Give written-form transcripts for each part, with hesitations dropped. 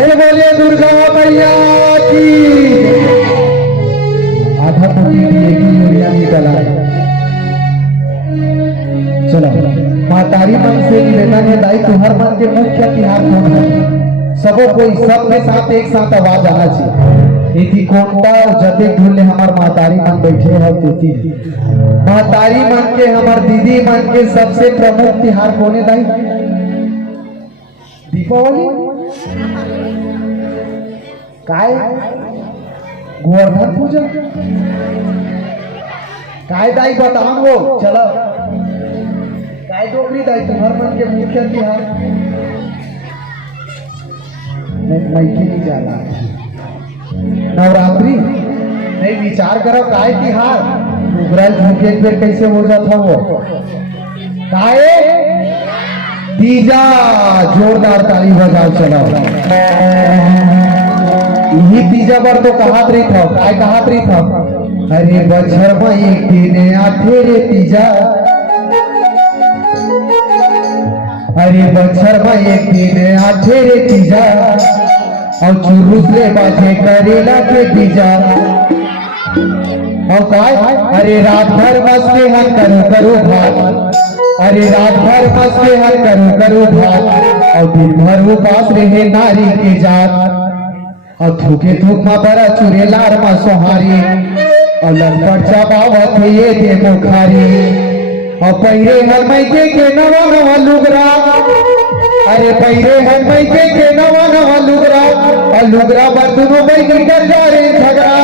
से बोलिए दुर्गा मैया की। आधा पोती की एक ही यूरिया निकला है। चलो मातारी मन से निवेदन है दाई तुम्हार मन के मुख्य तिहार कौन है? सबो कोई सबके साथ एक साथ आवाज आना चाहिए। इति कोंटा जते ढूंढले हमार मातारी मन बैठे है तेती मातारी मन के हमार दीदी मन के सबसे प्रमुख तिहार कौन है दाई? दीपावली काय गोवर्धन पूजा काय दाई बताओ वो चलो काय डोकरी दाई तुम्हार मन के मुख्य तिहार नहीं जाना नवरात्रि नहीं विचार करो काय तिहार उगरल झुके फिर कैसे हो जाता वो काय तीजा जोरदार ताली बजाओ चलो यही तीजा पर तो कहात रही था काय कहात रही था अरे बछर में एक दिन आथे रे तीजा अरे बछर में एक दिन आथे रे तीजा और चुरुस ले बाजे करेला के बीजा और काय अरे रात भर मस्ती हर करो भात अरे रात भर मस्ती हर करो भात और दिन भर उपास रहे नारी के जात और थूके थूक मा बड़ा चुरेलार मा सोहारी और लटपट चबावत ये दे मुखारी और पहिरे हर मैके के नवा नवा लुगरा अरे पहिरे हर मैके के नवा नवा लुगरा और लुगरा पर दोनों बैठ कर जा रहे झगड़ा।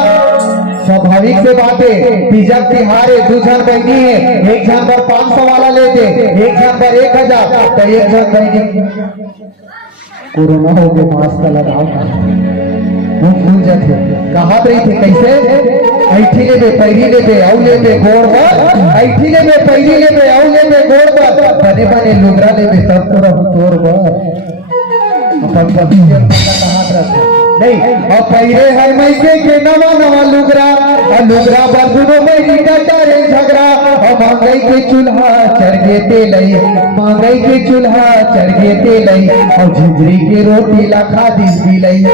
स्वाभाविक से बात है तीजक तिहारे दो जन बहनी है एक जन पर 500 वाला लेते एक जन पर 1000 तो एक जन बहनी कोरोना हो गया मास्क लगाओ वो भूल जाते कहा रही थे कैसे ऐठी ले पैरी ले आउ ले गोड़ पर ऐठी ले पैरी ले आउ ले गोड़ पर बने बने लुगरा ले तब तो रहू तोर पर अपन पति के कहा रहा नहीं और पैरे है मैके के नवा नवा लुगरा और लुगरा पर दोनों में डरे झगड़ा और महंगाई के चूल्हा चढ़ गे तेलई महंगाई के चूल्हा चढ़ गे तेलई और झिझरी के रोटी लाखा दिस दिलई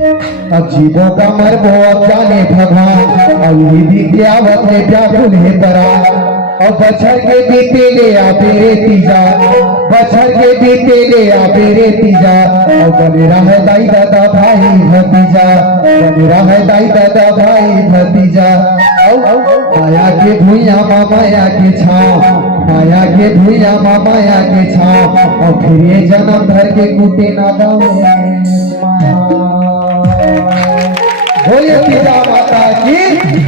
अब जीवों का मरबो अब जाने भगवान और विधि के आवत में व्याकुल है परा और बछर के बीते ले आते रे तीजा बछर के बीते ले आते रे तीजा और बनेरा है दाई दादा भाई भतीजा बनेरा है दाई दादा भाई भतीजा माया के भूया माया के छाव माया के भूया माया के छाव और फिर ये जन्म भर के कूटे ना दो बोलिए तीजा माता की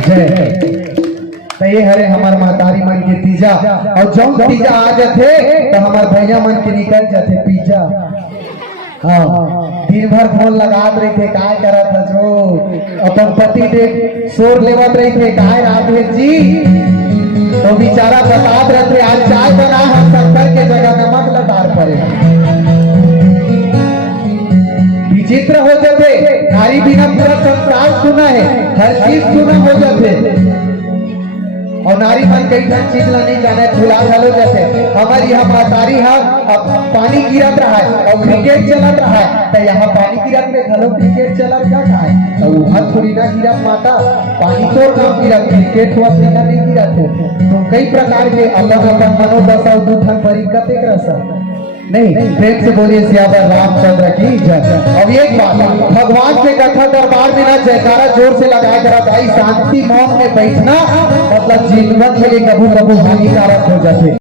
जय। तो ये हरे हमार मातारी मन के तीजा और जौन तीजा आ जाते तो हमार भैया मन के निकल जाते पिज्जा। हाँ दिन भर फोन लगात रही थे काय करा था जो अपन पति देख शोर लेवत रही थे काय राधे जी तो बेचारा बतात रहते आज चाय बना है शक्कर के जगह नमक लतार पड़े विचित्र हो जाते नारी बिना पूरा संसार सुना है हर चीज सुना हो जाते और नारी मन कई ठन चीज ला नहीं जाने फुला घलो जाते हमारे यहाँ मातारी है अब पानी गिरत रहा है और क्रिकेट चलत रहा है तो यहाँ पानी गिरत में घलो क्रिकेट चलत क्या है तो वहाँ थोड़ी ना गिरत माता पानी तो कम गिरत क्रिकेट हुआ सीना नहीं गिरत है तो कई प्रकार के अलग अलग मनोदशा और दुखन परी कतेक रसा नहीं प्रेम से बोलिए सियावर रामचंद्र की जय। अब एक बात भगवान के कथा दरबार में ना जयकारा जोर से लगाया करा भाई शांति मौन में बैठना मतलब जीवन के लिए कभी कभी हानिकारक हो जाते।